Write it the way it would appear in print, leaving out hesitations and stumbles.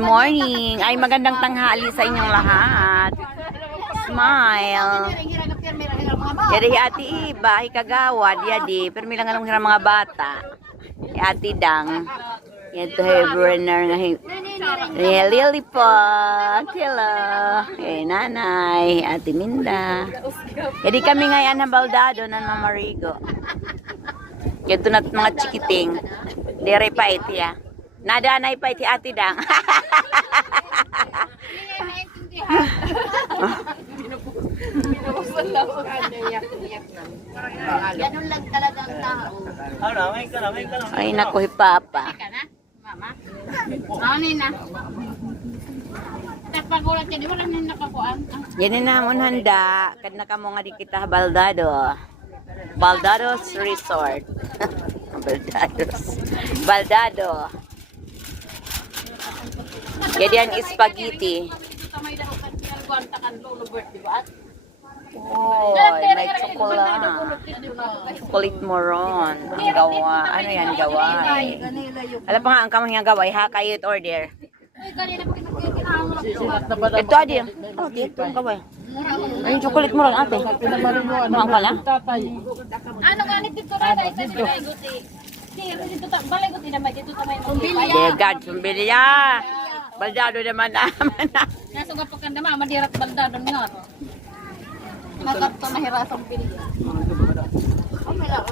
morning. Ay, magandang tanghali sa inyong lahat. Smile. Yadi ati iba, ikagawad, yadi. Pero milang alam ng mga bata. Ati dang. Ito Brenner nga. Lilipot. Hello. Nanay. Ati Minda. Yadi kami ngayon ng baldado ng Mamarigo. Ito na mga chikiting. Dire pa iti ya. Nadanay pa iti ati dang. Ganun lang talaga ang tao. Ay naku, hipapa. Mama? Ano na? Pagulat yan, wala nang nakakuan. Yan na namon handa. Kad na kamo nga di kita baldado. Baldados Resort. Baldado. Yan yan spaghetti. Oh, may chocolate. Chocolate moron. Ang gawa. Ano yan gawa? Alam pa nga ang kamang yung gawa. Ha, kayo order. Ito adi. Oh, dito ang gawa. Ay, yung chocolate moron ate. Ano ka na? Ano nga ni Tito Rada? Ito si Guti. Dito balay Guti naman. Dito tamay mo. Degad, sumbilya. Baldado naman naman. Nasuga pa kanda mama dirat baldado nga. Nagap to mahirasang pili. Oh, may lang.